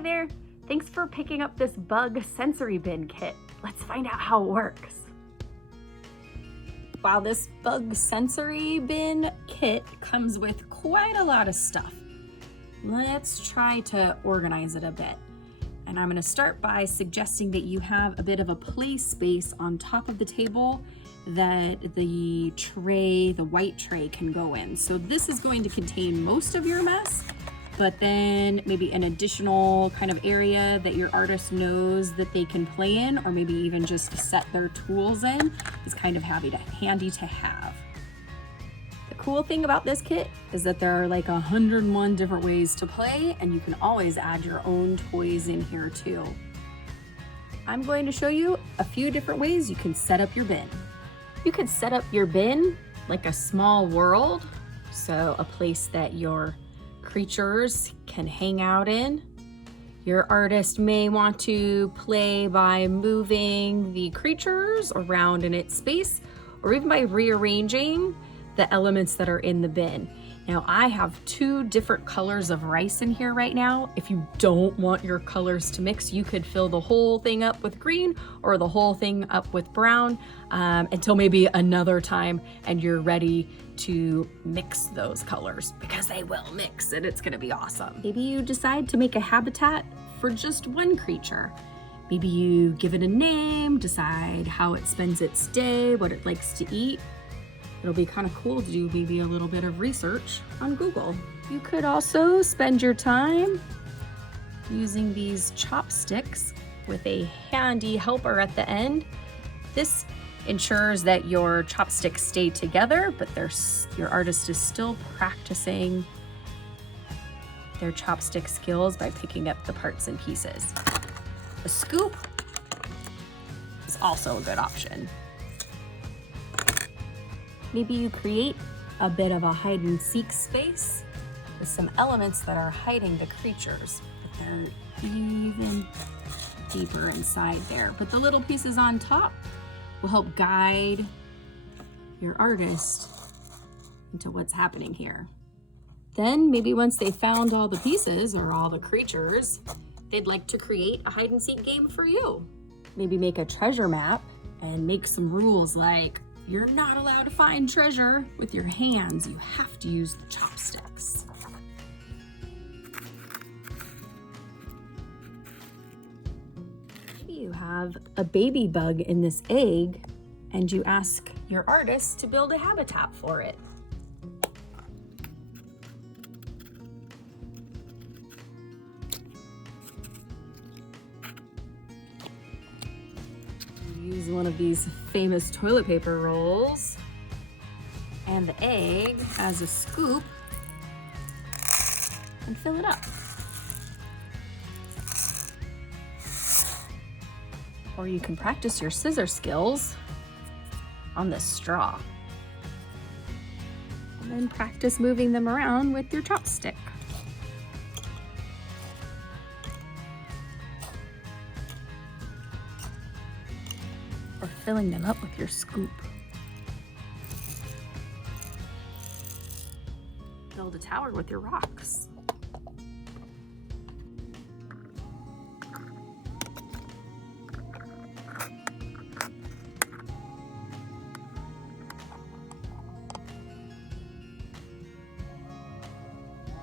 Hi there. Thanks for picking up this bug sensory bin kit. Let's find out how it works. Wow, this bug sensory bin kit comes with quite a lot of stuff. Let's try to organize it a bit. And I'm gonna start by suggesting that you have a bit of a play space on top of the table that the tray, the white tray, can go in. So this is going to contain most of your mess, but then maybe an additional kind of area that your artist knows that they can play in, or maybe even just set their tools in, is kind of handy to have. The cool thing about this kit is that there are like 101 different ways to play, and you can always add your own toys in here too. I'm going to show you a few different ways you can set up your bin. You could set up your bin like a small world, so a place that your creatures can hang out in. Your artist may want to play by moving the creatures around in its space, or even by rearranging the elements that are in the bin. Now, I have 2 different colors of rice in here right now. If you don't want your colors to mix, you could fill the whole thing up with green or the whole thing up with brown until maybe another time and you're ready to mix those colors, because they will mix and it's gonna be awesome. Maybe you decide to make a habitat for just one creature. Maybe you give it a name, decide how it spends its day, what it likes to eat. It'll be kind of cool to do maybe a little bit of research on Google. You could also spend your time using these chopsticks with a handy helper at the end. This ensures that your chopsticks stay together, but your artist is still practicing their chopstick skills by picking up the parts and pieces. A scoop is also a good option. Maybe you create a bit of a hide and seek space with some elements that are hiding the creatures, but they're even deeper inside there. But the little pieces on top will help guide your artist into what's happening here. Then maybe once they found all the pieces or all the creatures, they'd like to create a hide and seek game for you. Maybe make a treasure map and make some rules like, you're not allowed to find treasure with your hands. You have to use the chopsticks. Maybe you have a baby bug in this egg and you ask your artist to build a habitat for it. Use one of these famous toilet paper rolls, and the egg as a scoop, and fill it up. Or you can practice your scissor skills on this straw, and then practice moving them around with your chopstick. Or filling them up with your scoop. Build a tower with your rocks.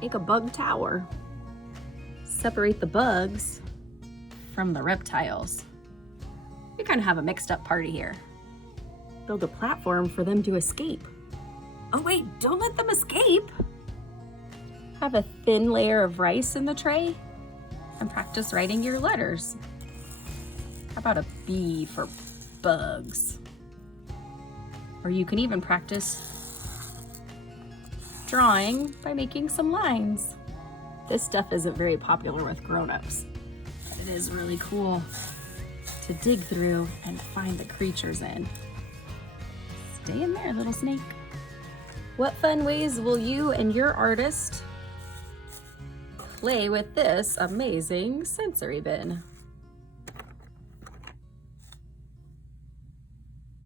Make a bug tower. Separate the bugs from the reptiles. You kind of have a mixed up party here. Build a platform for them to escape. Oh wait, don't let them escape. Have a thin layer of rice in the tray and practice writing your letters. How about a B for bugs? Or you can even practice drawing by making some lines. This stuff isn't very popular with grown-ups, but it is really cool to dig through and find the creatures in. Stay in there, little snake. What fun ways will you and your artist play with this amazing sensory bin?